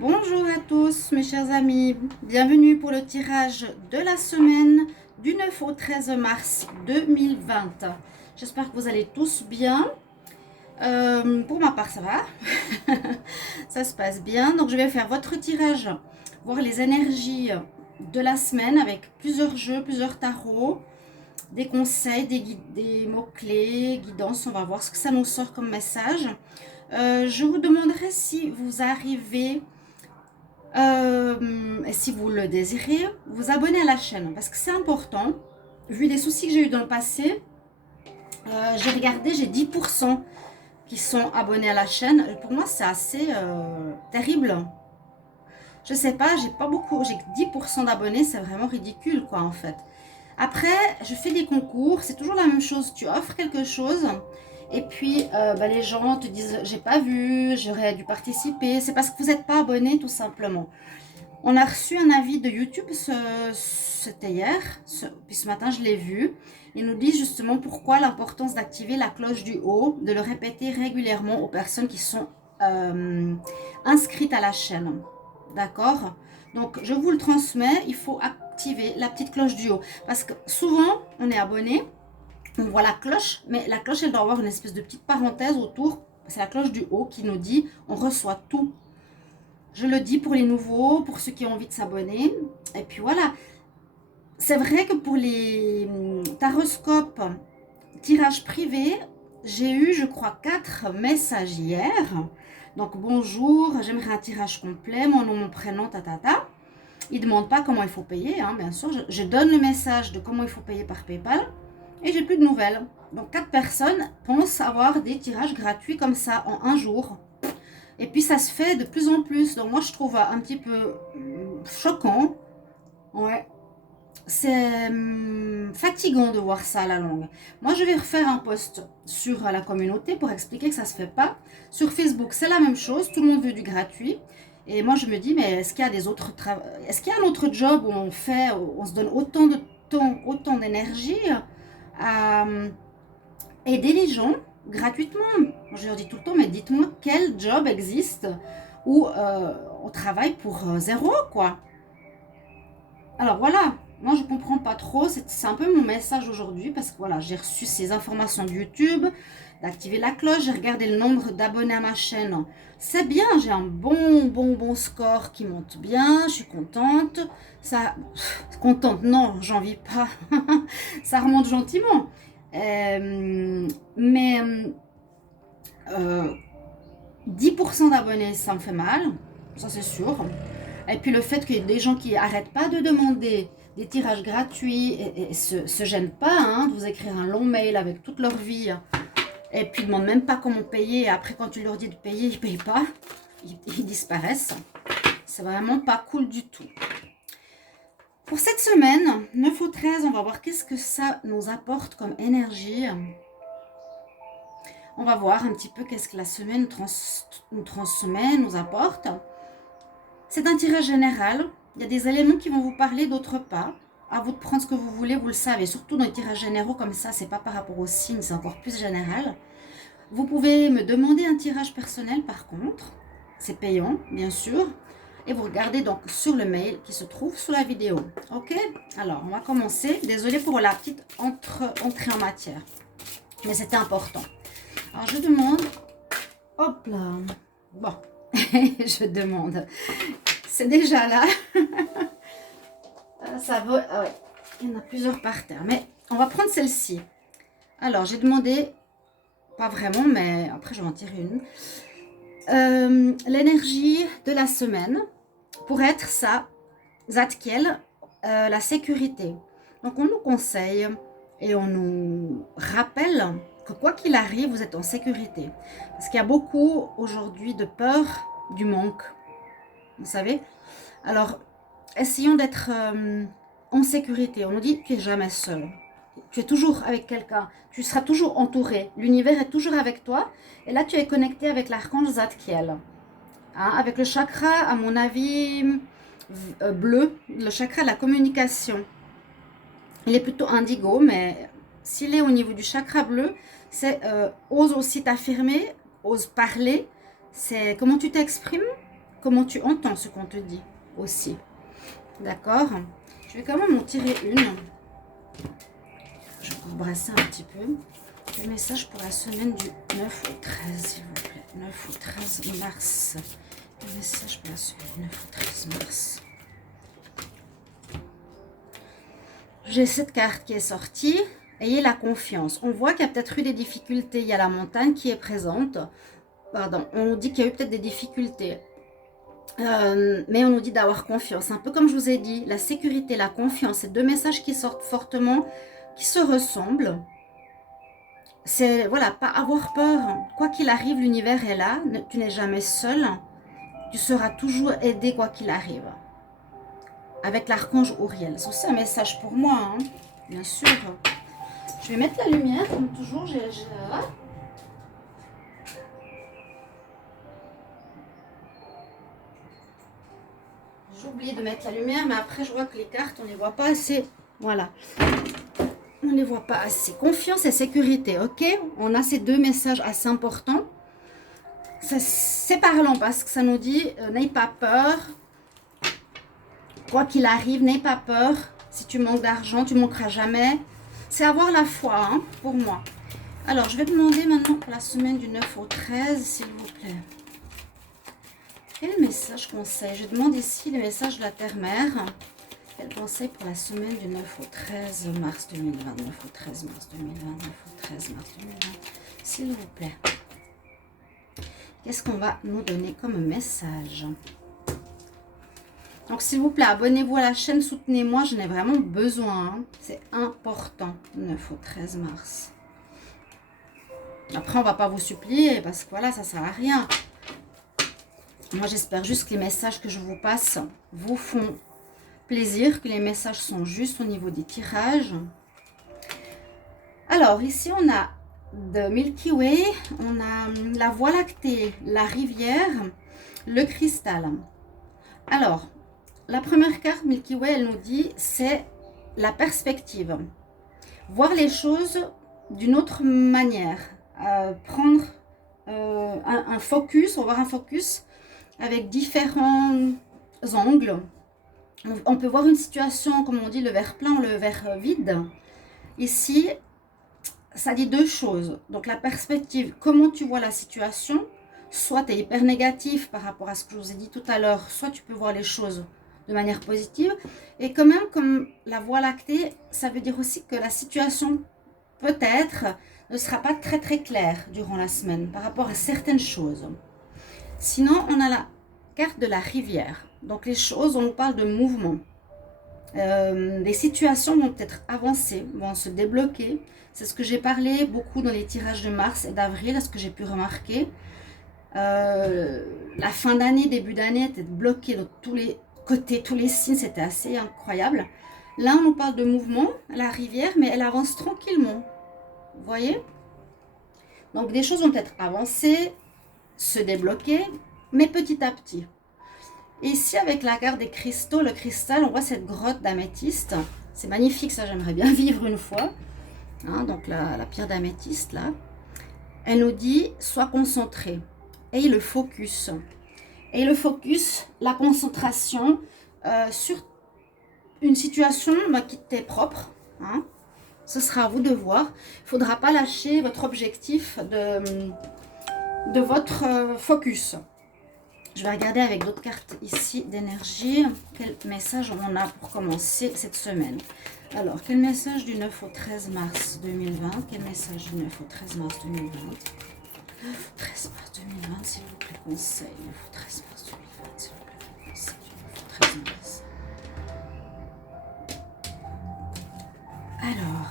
Bonjour à tous mes chers amis, bienvenue pour le tirage de la semaine du 9 au 13 mars 2020. J'espère que vous allez tous bien. Pour ma part ça va, ça se passe bien. Donc je vais faire votre tirage, voir les énergies de la semaine avec plusieurs jeux, plusieurs tarots, des conseils, des mots-clés, guidances. On va voir ce que ça nous sort comme message. Je vous demanderai si vous arrivez et si vous le désirez, vous abonnez à la chaîne parce que c'est important. Vu les soucis que j'ai eu dans le passé, j'ai regardé, j'ai 10% qui sont abonnés à la chaîne. Et pour moi, c'est assez terrible. Je sais pas, j'ai pas beaucoup, j'ai 10% d'abonnés, c'est vraiment ridicule quoi en fait. Après, je fais des concours, c'est toujours la même chose. Tu offres quelque chose et puis les gens te disent j'ai pas vu, j'aurais dû participer. C'est parce que vous n'êtes pas abonné tout simplement. On a reçu un avis de YouTube, c'était hier, puis ce matin je l'ai vu. Il nous dit justement pourquoi l'importance d'activer la cloche du haut, de le répéter régulièrement aux personnes qui sont inscrites à la chaîne. D'accord? Donc je vous le transmets, il faut activer la petite cloche du haut. Parce que souvent on est abonné, on voit la cloche, mais la cloche elle doit avoir une espèce de petite parenthèse autour. C'est la cloche du haut qui nous dit on reçoit tout. Je le dis pour les nouveaux, pour ceux qui ont envie de s'abonner. Et puis voilà. C'est vrai que pour les taroscopes, tirage privé, j'ai eu, je crois, 4 messages hier. Donc, bonjour, j'aimerais un tirage complet, mon nom, mon prénom, tatata. Ils ne demandent pas comment il faut payer, hein, bien sûr. Je donne le message de comment il faut payer par PayPal et j'ai plus de nouvelles. Donc, 4 personnes pensent avoir des tirages gratuits comme ça en un jour. Et puis ça se fait de plus en plus. Donc moi je trouve un petit peu choquant. Ouais. C'est fatigant de voir ça à la longue. Moi je vais refaire un post sur la communauté pour expliquer que ça se fait pas. Sur Facebook c'est la même chose. Tout le monde veut du gratuit. Et moi je me dis mais est-ce qu'il y a des autres est-ce qu'il y a un autre job où on fait, où on se donne autant de temps, autant d'énergie à aider les gens gratuitement. Je leur dis tout le temps, mais dites-moi quel job existe où on travaille pour zéro, quoi. Alors voilà, moi je comprends pas trop, c'est un peu mon message aujourd'hui parce que voilà, j'ai reçu ces informations de YouTube, d'activer la cloche, j'ai regardé le nombre d'abonnés à ma chaîne. C'est bien, j'ai un bon score qui monte bien, je suis contente. Ça, contente, non, j'en vis pas. Ça remonte gentiment. Mais 10% d'abonnés, ça me fait mal, ça c'est sûr. Et puis le fait qu'il y ait des gens qui n'arrêtent pas de demander des tirages gratuits et se gênent pas hein, de vous écrire un long mail avec toute leur vie et puis ils ne demandent même pas comment payer. Et après, quand tu leur dis de payer, ils ne payent pas, ils disparaissent. C'est vraiment pas cool du tout. Pour cette semaine, 9 au 13, on va voir qu'est-ce que ça nous apporte comme énergie. On va voir un petit peu qu'est-ce que la semaine nous transmet, nous apporte. C'est un tirage général. Il y a des éléments qui vont vous parler, d'autres pas. À vous de prendre ce que vous voulez, vous le savez. Surtout dans les tirages généraux comme ça, c'est pas par rapport aux signes, c'est encore plus général. Vous pouvez me demander un tirage personnel par contre. C'est payant, bien sûr. Et vous regardez donc sur le mail qui se trouve sous la vidéo. Ok? Alors, on va commencer. Désolée pour la petite entrée en matière. Mais c'était important. Alors, je demande... Hop là. Bon. Je demande. C'est déjà là. Ça va... Ah ouais. Il y en a plusieurs par terre. Mais on va prendre celle-ci. Alors, j'ai demandé... Pas vraiment, mais après, je vais en tirer une. L'énergie de la semaine pour être ça, Zadkiel, la sécurité. Donc on nous conseille et on nous rappelle que quoi qu'il arrive, vous êtes en sécurité. Parce qu'il y a beaucoup aujourd'hui de peur du manque, vous savez. Alors, essayons d'être en sécurité. On nous dit que tu n'es jamais seul. Tu es toujours avec quelqu'un. Tu seras toujours entouré. L'univers est toujours avec toi. Et là, tu es connecté avec l'archange Zadkiel. Hein, avec le chakra, à mon avis, bleu, le chakra de la communication. Il est plutôt indigo, mais s'il est au niveau du chakra bleu, c'est ose aussi t'affirmer, ose parler. C'est comment tu t'exprimes, comment tu entends ce qu'on te dit aussi. D'accord? Je vais quand même en tirer une. Je vais vous brasser un petit peu. Le message pour la semaine du 9 au 13, s'il vous plaît. 9 au 13 mars. Le message pour la semaine du 9 au 13 mars. J'ai cette carte qui est sortie. Ayez la confiance. On voit qu'il y a peut-être eu des difficultés. Il y a la montagne qui est présente. Pardon, on nous dit qu'il y a eu peut-être des difficultés. Mais on nous dit d'avoir confiance. Un peu comme je vous ai dit, la sécurité, la confiance, c'est deux messages qui sortent fortement, qui se ressemblent. C'est, voilà, pas avoir peur. Quoi qu'il arrive, l'univers est là. Tu n'es jamais seul. Tu seras toujours aidé quoi qu'il arrive. Avec l'archange Auriel. C'est aussi un message pour moi, hein, bien sûr. Je vais mettre la lumière, comme toujours. J'oublie de mettre la lumière, mais après, je vois que les cartes, on ne les voit pas assez. Voilà. On ne les voit pas assez. Confiance et sécurité, ok? On a ces deux messages assez importants. C'est parlant parce que ça nous dit n'aie pas peur. Quoi qu'il arrive, n'aie pas peur. Si tu manques d'argent, tu ne manqueras jamais. C'est avoir la foi, hein, pour moi. Alors, je vais demander maintenant pour la semaine du 9 au 13, s'il vous plaît. Quel message conseil? Je demande ici le message de la Terre-Mère. Quel conseil pour la semaine du 9 au 13 mars 2020? 9 au 13 mars 2020, 9 au 13 mars 2020. S'il vous plaît. Qu'est-ce qu'on va nous donner comme message? Donc, s'il vous plaît, abonnez-vous à la chaîne, soutenez-moi. J'en ai vraiment besoin. Hein. C'est important. 9 au 13 mars. Après, on ne va pas vous supplier parce que voilà, ça ne sert à rien. Moi, j'espère juste que les messages que je vous passe vous font plaisir, que les messages sont justes au niveau des tirages. Alors, ici, on a de Milky Way, on a la Voie lactée, la rivière, le cristal. Alors, la première carte Milky Way, elle nous dit, c'est la perspective. Voir les choses d'une autre manière. Prendre un focus, on va voir un focus avec différents angles. On peut voir une situation, comme on dit, le verre plein ou le verre vide. Ici, ça dit deux choses. Donc, la perspective, comment tu vois la situation. Soit tu es hyper négatif par rapport à ce que je vous ai dit tout à l'heure, soit tu peux voir les choses de manière positive. Et quand même, comme la Voie lactée, ça veut dire aussi que la situation, peut-être, ne sera pas très très claire durant la semaine par rapport à certaines choses. Sinon, on a la carte de la rivière. Donc, les choses, on nous parle de mouvement. Les situations vont peut-être avancer, vont se débloquer. C'est ce que j'ai parlé beaucoup dans les tirages de mars et d'avril, ce que j'ai pu remarquer. La fin d'année, début d'année était bloquée de tous les côtés, tous les signes, c'était assez incroyable. Là, on nous parle de mouvement, la rivière, mais elle avance tranquillement. Vous voyez? Donc, des choses vont peut-être avancer, se débloquer, mais petit à petit. Et ici, avec la carte des cristaux, le cristal, on voit cette grotte d'améthyste. C'est magnifique, ça, j'aimerais bien vivre une fois. Hein, donc, la pierre d'améthyste, là. Elle nous dit, sois concentré. Et le focus. Et le focus, la concentration sur une situation qui t'est propre. Hein. Ce sera à vous de voir. Il ne faudra pas lâcher votre objectif de votre focus. Je vais regarder avec d'autres cartes ici d'énergie. Quel message on a pour commencer cette semaine? Alors, quel message du 9 au 13 mars 2020? Quel message du 9 au 13 mars 2020? 13 mars 2020, s'il vous plaît, conseil. 9 au 13 mars 2020, s'il vous plaît, conseil. 9 au 13 mars. Alors,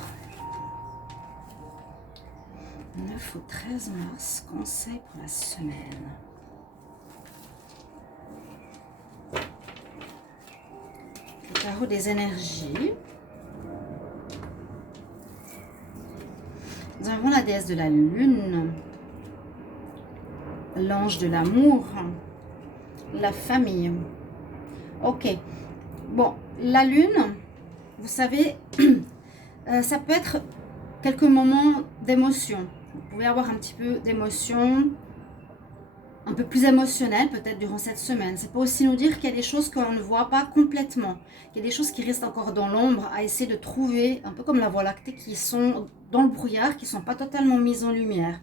9 au 13 mars, conseil pour la semaine. Le tarot des énergies. Nous avons la déesse de la lune, l'ange de l'amour, la famille. Ok. Bon, la lune, vous savez, ça peut être quelques moments d'émotion. Vous pouvez avoir un petit peu d'émotion. un peu plus émotionnel peut-être durant cette semaine. C'est pour aussi nous dire qu'il y a des choses qu'on ne voit pas complètement, qu'il y a des choses qui restent encore dans l'ombre à essayer de trouver, un peu comme la Voie lactée, qui sont dans le brouillard, qui ne sont pas totalement mises en lumière,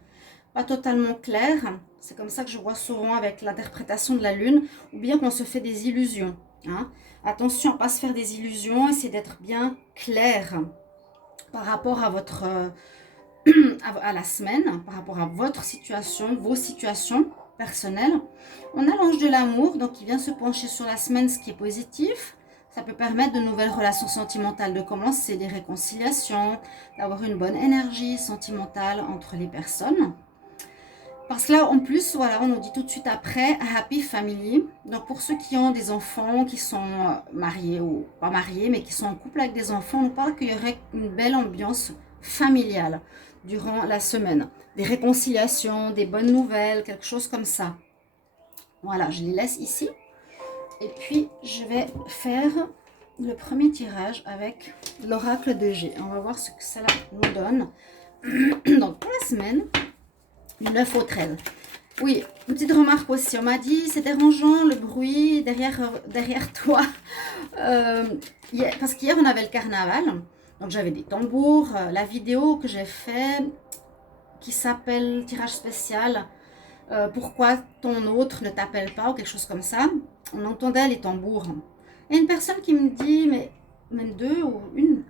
pas totalement claires. C'est comme ça que je vois souvent avec l'interprétation de la lune, ou bien qu'on se fait des illusions. Hein. Attention à ne pas se faire des illusions, essayez d'être bien clair par rapport à votre... à la semaine, par rapport à votre situation, vos situations personnelles. On a l'ange de l'amour, donc il vient se pencher sur la semaine, ce qui est positif. Ça peut permettre de nouvelles relations sentimentales de commencer, des réconciliations, d'avoir une bonne énergie sentimentale entre les personnes. Parce que là, en plus, voilà, on nous dit tout de suite après, happy family. Donc pour ceux qui ont des enfants, qui sont mariés ou pas mariés, mais qui sont en couple avec des enfants, on nous parle qu'il y aurait une belle ambiance familiale durant la semaine. Des réconciliations, des bonnes nouvelles, quelque chose comme ça. Voilà, je les laisse ici. Et puis, je vais faire le premier tirage avec l'oracle de G. On va voir ce que cela nous donne. Donc, pour la semaine, du 9 au 13. Oui, une petite remarque aussi. On m'a dit, c'est dérangeant le bruit derrière toi. Parce qu'hier, on avait le carnaval. Donc, j'avais des tambours. La vidéo que j'ai fait, qui s'appelle tirage spécial, pourquoi ton autre ne t'appelle pas ou quelque chose comme ça, on entendait les tambours. Il y a une personne qui me dit, mais même deux ou une,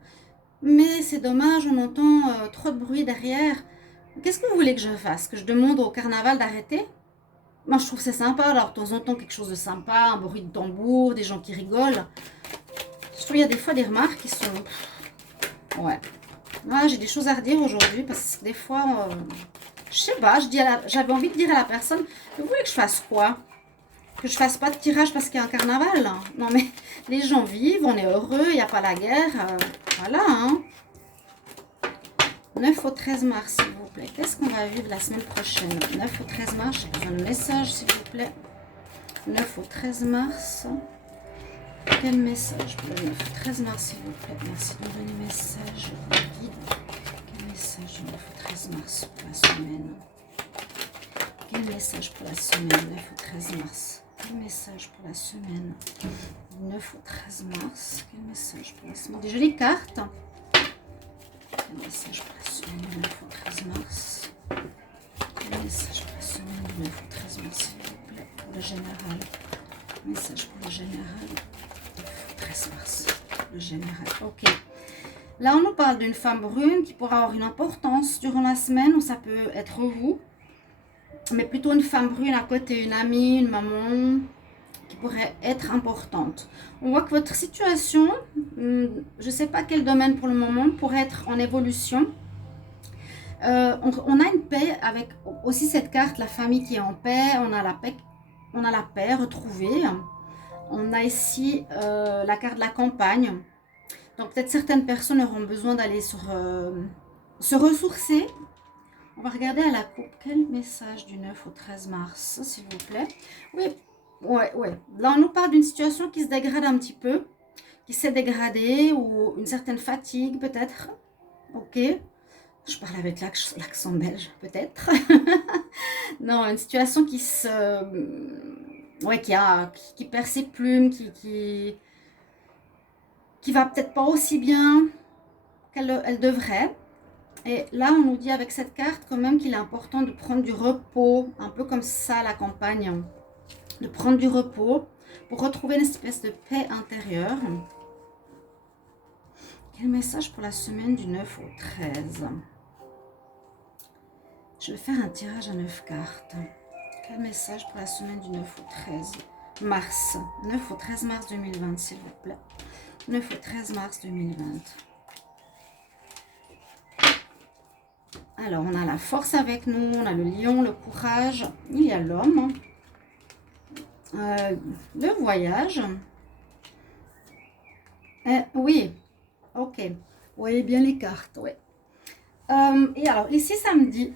mais c'est dommage, on entend trop de bruit derrière. Qu'est-ce que vous voulez que je fasse? Que je demande au carnaval d'arrêter? Moi, je trouve que c'est sympa, alors de temps en temps, quelque chose de sympa, un bruit de tambour, des gens qui rigolent. Je trouve qu'il y a des fois des remarques qui sont... Ouais. Moi, j'ai des choses à redire aujourd'hui, parce que des fois... Je sais pas, j'avais envie de dire à la personne, vous voulez que je fasse quoi? Que je fasse pas de tirage parce qu'il y a un carnaval? Non mais les gens vivent, on est heureux, il n'y a pas la guerre. Voilà, hein. 9 au 13 mars, s'il vous plaît. Qu'est-ce qu'on va vivre la semaine prochaine? 9 au 13 mars, j'ai besoin de message, s'il vous plaît. 9 au 13 mars. Quel message pour le 9 au 13 mars, s'il vous plaît? Merci de me donner message, guide. Message du 9 au 13 mars pour la semaine. Quel message pour la semaine 9 au 13 mars? Quel message pour la semaine 9 au 13 mars? Quel message pour la semaine? Des jolies cartes. Quel message pour la semaine 9 au 13 mars? Quel message pour la semaine 9 au 13 mars, s'il vous plaît, pour le général? Message pour le général 9 au 13 mars. Le général, ok. Là, on nous parle d'une femme brune qui pourra avoir une importance durant la semaine, ou ça peut être vous. Mais plutôt une femme brune à côté, une amie, une maman, qui pourrait être importante. On voit que votre situation, je ne sais pas quel domaine pour le moment, pourrait être en évolution. On a une paix avec aussi cette carte, la famille qui est en paix. On a la paix retrouvée. On a ici la carte de la campagne. Donc peut-être certaines personnes auront besoin d'aller se ressourcer. On va regarder à la coupe. Quel message du 9 au 13 mars, s'il vous plaît? Oui, ouais. Là, on nous parle d'une situation qui se dégrade un petit peu, qui s'est dégradée, ou une certaine fatigue peut-être. Ok. Je parle avec l'accent belge, peut-être. Non, une situation qui qui perd ses plumes, qui va peut-être pas aussi bien qu'elle devrait. Et là, on nous dit avec cette carte quand même qu'il est important de prendre du repos, un peu comme ça la campagne, de prendre du repos pour retrouver une espèce de paix intérieure. Quel message pour la semaine du 9 au 13? Je vais faire un tirage à 9 cartes. Quel message pour la semaine du 9 au 13 mars? 9 au 13 mars 2020, s'il vous plaît. 9 au 13 mars 2020. Alors, on a la force avec nous, on a le lion, le courage, il y a l'homme, le voyage. Oui, ok. Vous voyez bien les cartes, oui. Et alors, ici, ça me dit,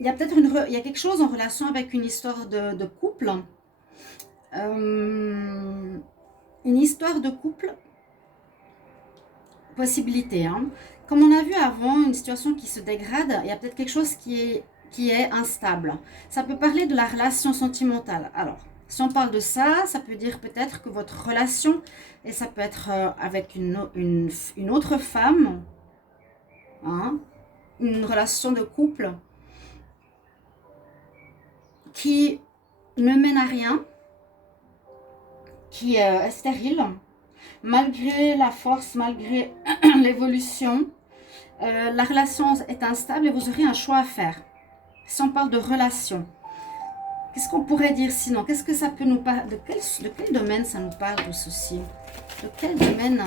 il y a peut-être il y a quelque chose en relation avec une histoire de couple. Une histoire de couple, possibilité, hein. Comme on a vu avant, une situation qui se dégrade, il y a peut-être quelque chose qui est qui est instable. Ça peut parler de la relation sentimentale. Alors, si on parle de ça, ça peut dire peut-être que votre relation, et ça peut être avec une autre femme, hein, une relation de couple qui ne mène à rien, qui est stérile, malgré la force, malgré l'évolution. La relation est instable et vous aurez un choix à faire. Si on parle de relation, qu'est-ce qu'on pourrait dire sinon? Qu'est-ce que ça peut nous parler? De quel domaine ça nous parle tout ceci? De quel domaine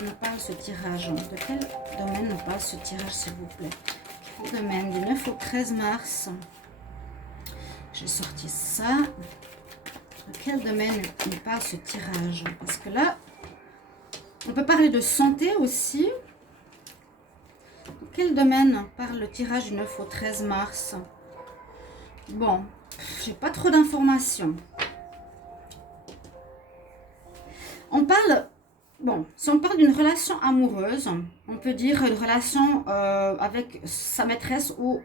nous parle ce tirage? De quel domaine nous parle ce tirage, s'il vous plaît? Quel domaine? Du 9 au 13 mars. J'ai sorti ça. De quel domaine nous parle ce tirage? Parce que là, on peut parler de santé aussi. De quel domaine parle le tirage du 9 au 13 mars? Bon, j'ai pas trop d'informations. On parle, bon, si on parle d'une relation amoureuse, on peut dire une relation avec sa maîtresse ou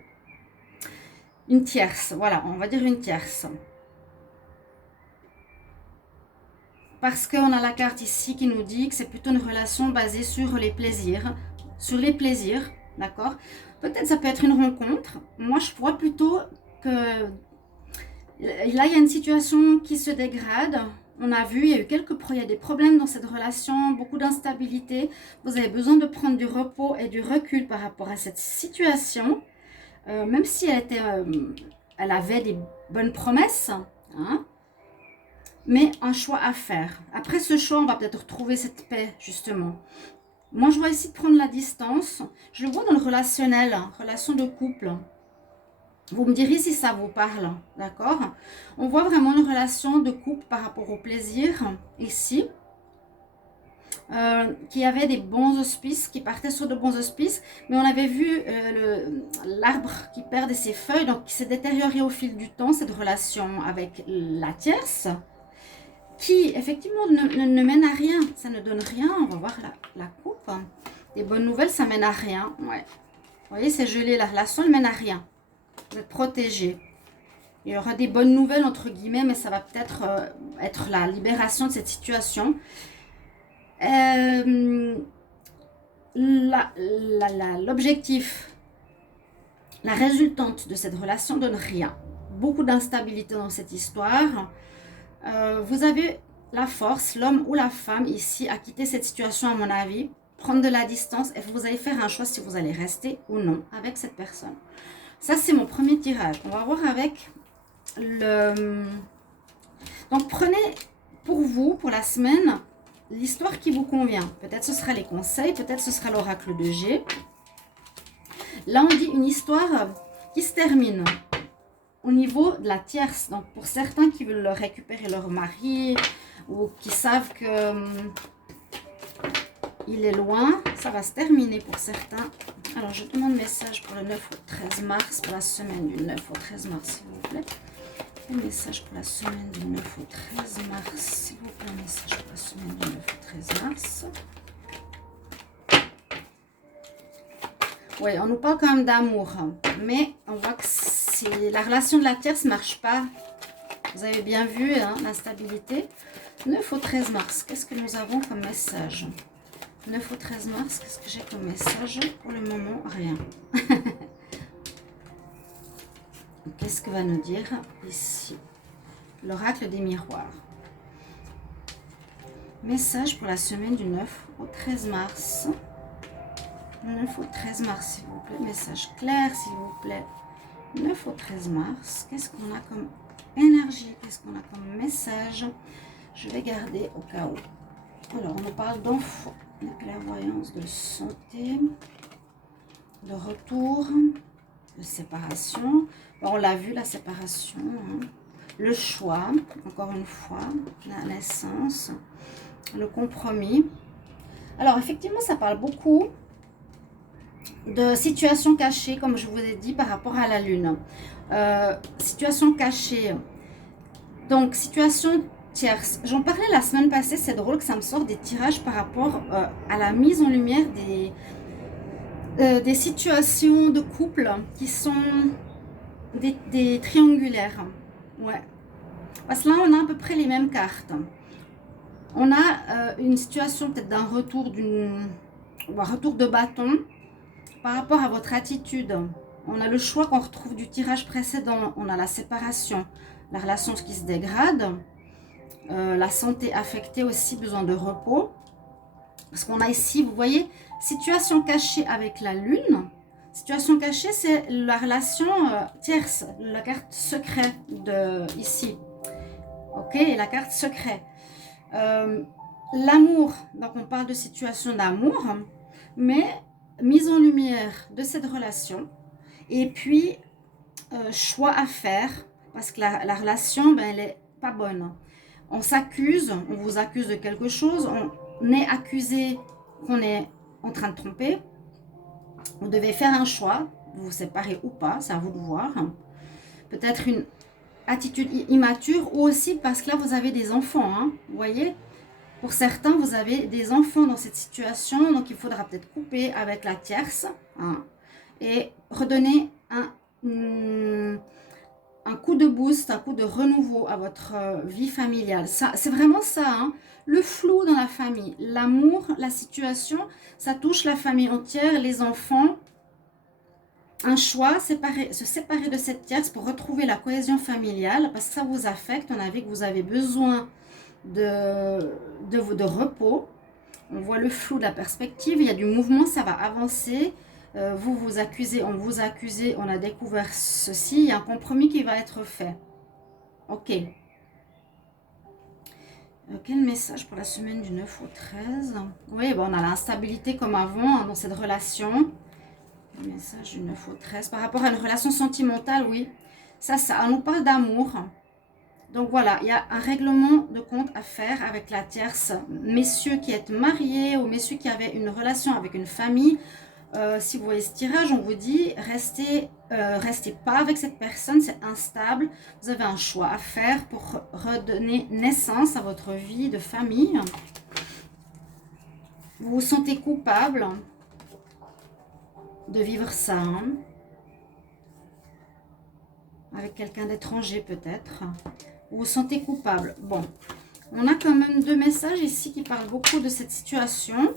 une tierce. Voilà, on va dire une tierce. Parce qu'on a la carte ici qui nous dit que c'est plutôt une relation basée sur les plaisirs. Sur les plaisirs, d'accord? Peut-être ça peut être une rencontre. Moi, je vois plutôt que là, il y a une situation qui se dégrade. On a vu, il y a eu il y a des problèmes dans cette relation, beaucoup d'instabilité. Vous avez besoin de prendre du repos et du recul par rapport à cette situation. Même si elle avait des bonnes promesses, hein, mais un choix à faire. Après ce choix, on va peut-être retrouver cette paix, justement. Moi, je vois ici de prendre la distance. Je le vois dans le relationnel, relation de couple. Vous me direz si ça vous parle, d'accord? On voit vraiment une relation de couple par rapport au plaisir, ici. Qui avait des bons auspices, qui partait sur de bons auspices. Mais on avait vu l'arbre qui perdait ses feuilles, donc qui s'est détérioré au fil du temps, cette relation avec la tierce. Qui effectivement ne mène à rien, ça ne donne rien. On va voir la coupe. Des bonnes nouvelles, ça mène à rien. Ouais. Vous voyez, c'est gelé, la relation ne mène à rien. Vous êtes protégé. Il y aura des bonnes nouvelles entre guillemets, mais ça va peut-être être la libération de cette situation. L'objectif, la résultante de cette relation donne rien. Beaucoup d'instabilité dans cette histoire. Vous avez la force, l'homme ou la femme ici, à quitter cette situation à mon avis, prendre de la distance et vous allez faire un choix si vous allez rester ou non avec cette personne. Ça, c'est mon premier tirage. On va voir avec le... Donc, prenez pour vous, pour la semaine, l'histoire qui vous convient. Peut-être ce sera les conseils, peut-être ce sera l'oracle de G. Là, on dit une histoire qui se termine au niveau de la tierce. Donc, pour certains qui veulent récupérer leur mari ou qui savent que il est loin, ça va se terminer pour certains. Alors, je demande message pour le 9 au 13 mars, pour la semaine du 9 au 13 mars, s'il vous plaît. Un message pour la semaine du 9 au 13 mars, s'il vous plaît. Un message pour la semaine du 9 au 13 mars. Oui, on nous parle quand même d'amour, mais on voit que la relation de la tierce ne marche pas. Vous avez bien vu hein, l'instabilité. 9 au 13 mars, qu'est-ce que nous avons comme message? 9 au 13 mars, qu'est-ce que j'ai comme message? Pour le moment, rien. Qu'est-ce que va nous dire ici l'oracle des miroirs? Message pour la semaine du 9 au 13 mars. 9 au 13 mars, s'il vous plaît. Message clair, s'il vous plaît. 9 au 13 mars. Qu'est-ce qu'on a comme énergie? Qu'est-ce qu'on a comme message? Je vais garder au cas où. Alors, on nous parle d'enfants, de clairvoyance, de santé, de retour, de séparation. Bon, on l'a vu, la séparation. Hein. Le choix, encore une fois. La naissance. Le compromis. Alors, effectivement, ça parle beaucoup de situations cachées, comme je vous ai dit, par rapport à la lune. Situation cachée. Donc, situation tierce. J'en parlais la semaine passée, c'est drôle que ça me sorte des tirages par rapport à la mise en lumière des situations de couple qui sont des triangulaires. Ouais. Parce que là, on a à peu près les mêmes cartes. On a une situation peut-être d'un retour, un retour de bâton par rapport à votre attitude. On a le choix qu'on retrouve du tirage précédent. On a la séparation, la relation qui se dégrade, la santé affectée aussi, besoin de repos. Parce qu'on a ici, vous voyez, situation cachée avec la lune. Situation cachée, c'est la relation tierce, la carte secret de ici. Ok, et la carte secret. L'amour, donc on parle de situation d'amour, mais mise en lumière de cette relation. Et puis, choix à faire, parce que la relation, ben, elle n'est pas bonne. On s'accuse, on vous accuse de quelque chose, on est accusé qu'on est en train de tromper. Vous devez faire un choix, vous séparer ou pas, c'est à vous de voir. Peut-être une attitude immature ou aussi parce que là, vous avez des enfants, hein, vous voyez. Pour certains, vous avez des enfants dans cette situation, donc il faudra peut-être couper avec la tierce, hein, et redonner un coup de boost, un coup de renouveau à votre vie familiale. C'est vraiment ça, hein, le flou dans la famille, l'amour, la situation, ça touche la famille entière, les enfants. Un choix, se séparer de cette tierce pour retrouver la cohésion familiale, parce que ça vous affecte. On a vu que vous avez besoin de repos. On voit le flou de la perspective, il y a du mouvement, ça va avancer. Vous vous accusez, on a découvert ceci, il y a un compromis qui va être fait. Ok. Quel message pour la semaine du 9 au 13? Oui, bon, on a l'instabilité comme avant, hein, dans cette relation. Le message du 9 au 13. Par rapport à une relation sentimentale, oui. Ça, on nous parle d'amour. Donc voilà, il y a un règlement de compte à faire avec la tierce. Messieurs qui êtes mariés ou messieurs qui avaient une relation avec une famille, si vous voyez ce tirage, on vous dit restez pas avec cette personne, c'est instable. Vous avez un choix à faire pour redonner naissance à votre vie de famille. Vous vous sentez coupable de vivre ça, hein, avec quelqu'un d'étranger peut-être. Vous vous sentez coupable. Bon, on a quand même deux messages ici qui parlent beaucoup de cette situation.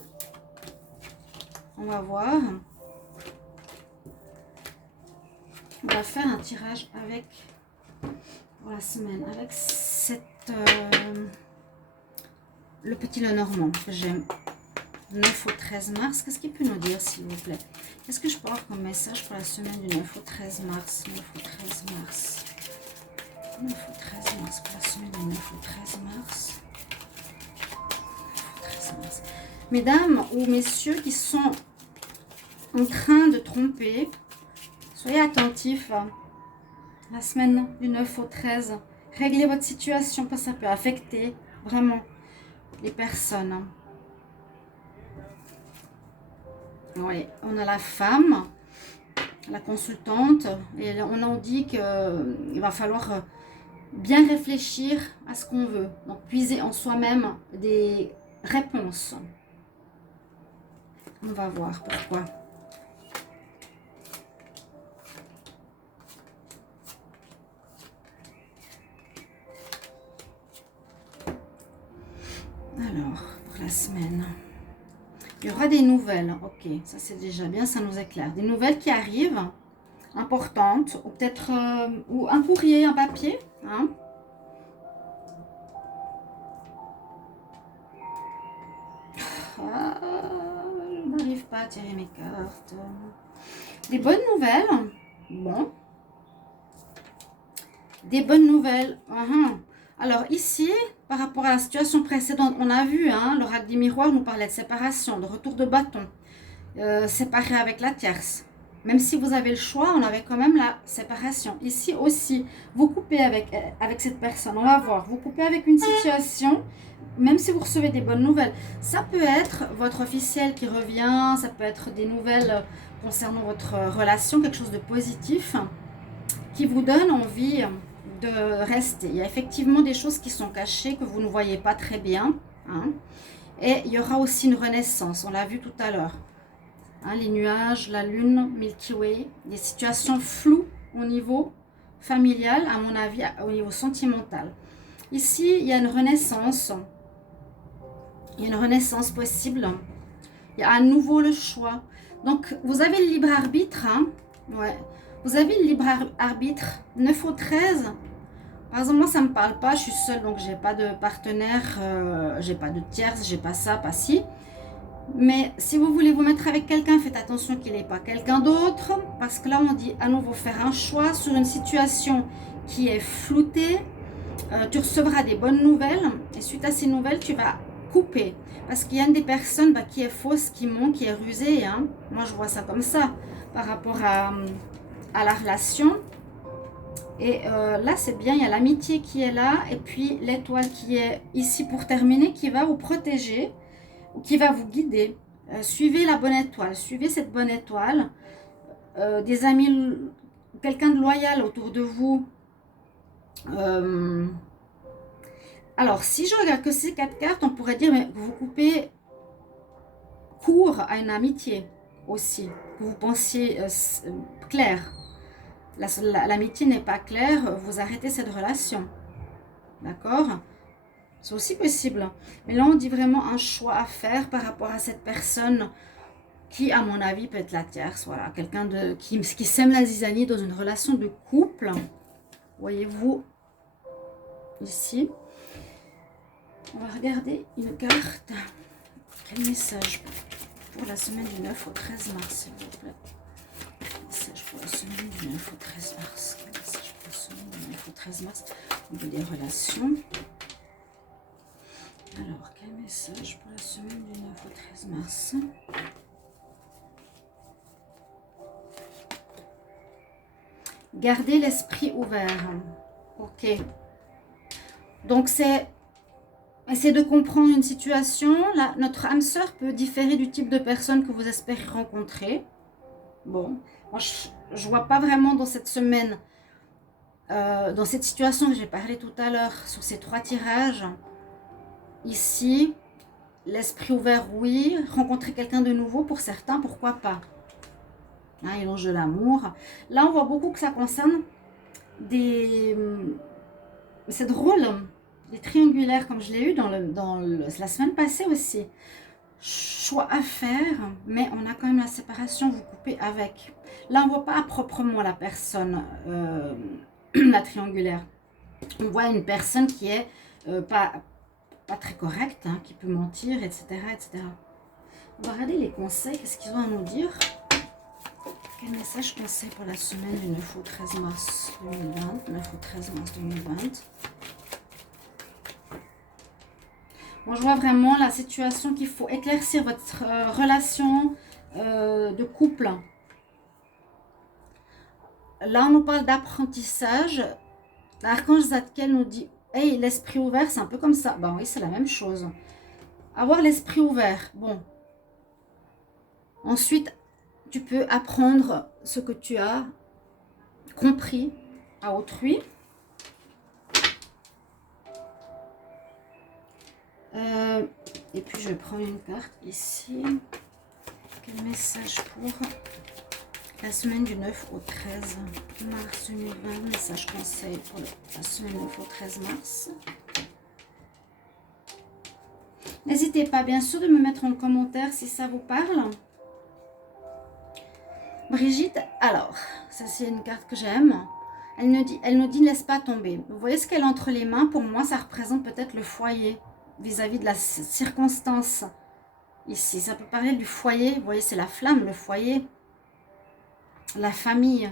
On va voir. On va faire un tirage avec, pour la semaine, avec le petit Lenormand que j'aime. 9 au 13 mars. Qu'est-ce qu'il peut nous dire, s'il vous plaît? Qu'est-ce que je peux avoir comme message pour la semaine du 9 au 13 mars? 9 au 13 mars. 9 au 13 mars, pour la semaine du 9 au 13 mars. 9 au 13 mars. Mesdames ou messieurs qui sont en train de tromper, soyez attentifs. La semaine du 9 au 13. Réglez votre situation parce que ça peut affecter vraiment les personnes. Oui, on a la femme, la consultante, et on en dit qu'il va falloir bien réfléchir à ce qu'on veut. Donc, puiser en soi-même des réponses. On va voir pourquoi. Alors, pour la semaine, il y aura des nouvelles. Ok, ça c'est déjà bien, ça nous éclaire. Des nouvelles qui arrivent, importantes, ou peut-être ou un courrier, un papier, hein. Ah, je n'arrive pas à tirer mes cartes. Des bonnes nouvelles. Bon. Des bonnes nouvelles. Alors ici, par rapport à la situation précédente, on a vu, hein, l'oracle des miroirs nous parlait de séparation, de retour de bâton. Séparé avec la tierce. Même si vous avez le choix, on avait quand même la séparation. Ici aussi, vous coupez avec cette personne. On va voir. Vous coupez avec une situation, même si vous recevez des bonnes nouvelles. Ça peut être votre officiel qui revient, ça peut être des nouvelles concernant votre relation, quelque chose de positif qui vous donne envie de rester. Il y a effectivement des choses qui sont cachées, que vous ne voyez pas très bien, hein. Et il y aura aussi une renaissance, on l'a vu tout à l'heure. Hein, les nuages, la lune, Milky Way, des situations floues au niveau familial, à mon avis, au niveau sentimental. Ici, il y a une renaissance. Il y a une renaissance possible. Il y a à nouveau le choix. Donc, vous avez le libre arbitre. Hein? Ouais. Vous avez le libre arbitre. 9 au 13. Par exemple, moi, ça ne me parle pas. Je suis seule, donc je n'ai pas de partenaire. J'ai pas de tierce. J'ai pas ça, pas ci. Mais si vous voulez vous mettre avec quelqu'un, faites attention qu'il n'ait pas quelqu'un d'autre. Parce que là, on dit à nouveau faire un choix sur une situation qui est floutée. Tu recevras des bonnes nouvelles. Et suite à ces nouvelles, tu vas couper. Parce qu'il y a une des personnes qui est fausse, qui ment, qui est rusée. Hein. Moi, je vois ça comme ça par rapport à la relation. Et là, c'est bien, il y a l'amitié qui est là. Et puis, l'étoile qui est ici pour terminer, qui va vous protéger, qui va vous guider. Suivez la bonne étoile, suivez cette bonne étoile. Des amis, quelqu'un de loyal autour de vous. Alors, si je regarde que ces 4 cartes, on pourrait dire mais vous coupez court à une amitié aussi. Que vous pensiez clair. L'amitié n'est pas claire, vous arrêtez cette relation. D'accord? C'est aussi possible. Mais là, on dit vraiment un choix à faire par rapport à cette personne qui, à mon avis, peut être la tierce. Voilà, quelqu'un qui sème la zizanie dans une relation de couple. Voyez-vous ici. On va regarder une carte. Quel message pour la semaine du 9 au 13 mars, s'il vous plaît? Quel message pour la semaine du 9 au 13 mars? Quel message pour la semaine du 9 au 13 mars au niveau des relations? Alors, quel message pour la semaine du 9 au 13 mars? Gardez l'esprit ouvert. Ok. Donc, c'est essayer de comprendre une situation. Là, notre âme sœur peut différer du type de personne que vous espérez rencontrer. Bon, moi, je vois pas vraiment dans cette semaine, dans cette situation que j'ai parlé tout à l'heure, sur ces 3 tirages. Ici, l'esprit ouvert, oui. Rencontrer quelqu'un de nouveau, pour certains, pourquoi pas. Hein, et l'ange de l'amour. Là, on voit beaucoup que ça concerne des... C'est drôle, les triangulaires, comme je l'ai eu dans la semaine passée aussi. Choix à faire, mais on a quand même la séparation, vous coupez avec. Là, on ne voit pas proprement la personne, la triangulaire. On voit une personne qui est pas très correcte, hein, qui peut mentir, etc., etc. On va regarder les conseils, qu'est-ce qu'ils ont à nous dire. Quel message conseil pour la semaine du 9 au 13 mars 2020, 9 au 13 mars 2020. Moi, je vois vraiment la situation qu'il faut éclaircir votre relation de couple. Là, on nous parle d'apprentissage. L'archange Zadkiel nous dit, hey, l'esprit ouvert, c'est un peu comme ça. Ben oui, c'est la même chose. Avoir l'esprit ouvert, bon. Ensuite, tu peux apprendre ce que tu as compris à autrui. Et puis, je prends une carte ici. Quel message pour la semaine du 9 au 13 mars 2020. Message conseil pour la semaine du 9 au 13 mars. N'hésitez pas, bien sûr, de me mettre en commentaire si ça vous parle. Brigitte, alors, ça c'est une carte que j'aime. Elle nous dit, ne laisse pas tomber. Vous voyez ce qu'elle a entre les mains? Pour moi, ça représente peut-être le foyer vis-à-vis de la circonstance. Ici, ça peut parler du foyer. Vous voyez, c'est la flamme, le foyer. La famille.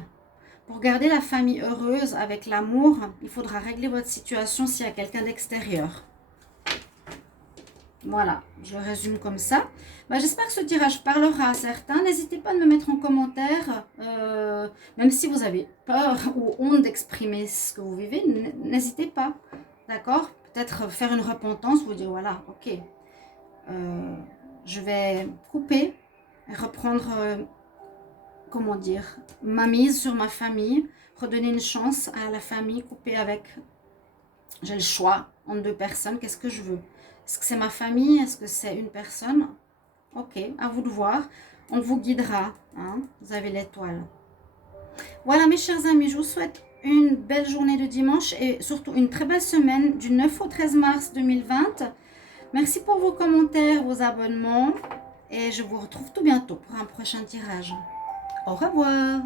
Pour garder la famille heureuse avec l'amour, il faudra régler votre situation s'il y a quelqu'un d'extérieur. Voilà, je le résume comme ça. J'espère que ce tirage parlera à certains. N'hésitez pas à me mettre en commentaire, même si vous avez peur ou honte d'exprimer ce que vous vivez, n'hésitez pas, d'accord? Peut-être faire une repentance, vous dire, voilà, ok, je vais couper et reprendre, comment dire, ma mise sur ma famille, redonner une chance à la famille, couper avec, j'ai le choix entre 2 personnes, qu'est-ce que je veux? Est-ce que c'est ma famille? Est-ce que c'est une personne? Ok, à vous de voir. On vous guidera. Hein, vous avez l'étoile. Voilà mes chers amis, je vous souhaite une belle journée de dimanche et surtout une très belle semaine du 9 au 13 mars 2020. Merci pour vos commentaires, vos abonnements et je vous retrouve tout bientôt pour un prochain tirage. Au revoir.